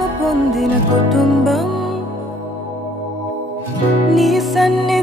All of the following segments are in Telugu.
పొందిన కుటుంబం. నీ సన్ని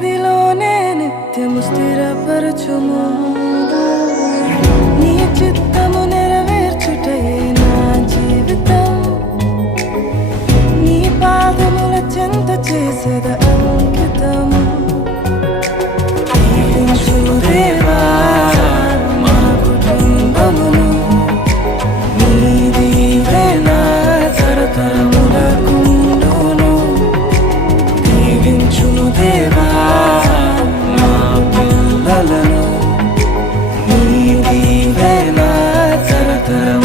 that I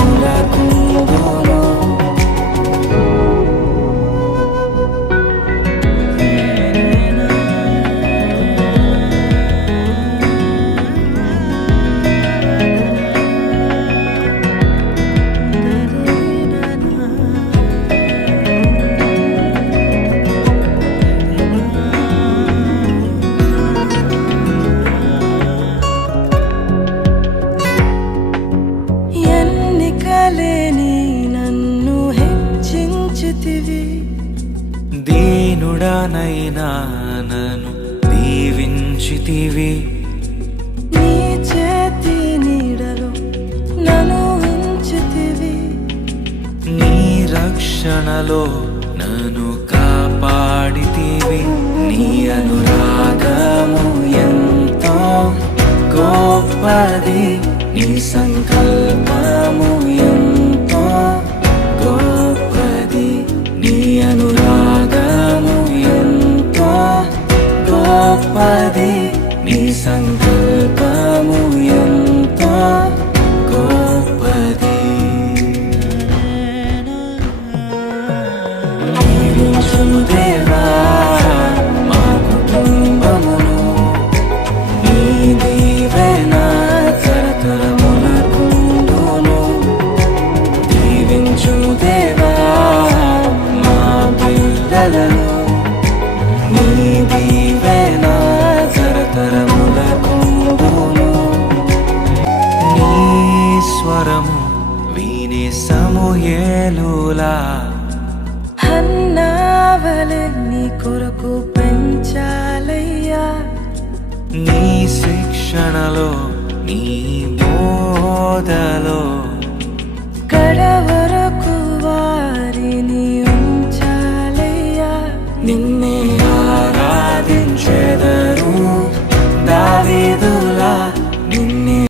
నన్ను దీవించితివి. నీ చేతి నీడలో నన్ను ఉంచితివి. నీ రక్షణలో నన్ను కాపాడితివి. నీ అనురాగము ఎంతో గొప్పది. నీ సంకల్పము దీవించుము దేవా మా కుటుంబమును నీ నీ నీ కొరకు పెంచాలయ్యా. నీ శిక్షణలో నీ బోధలో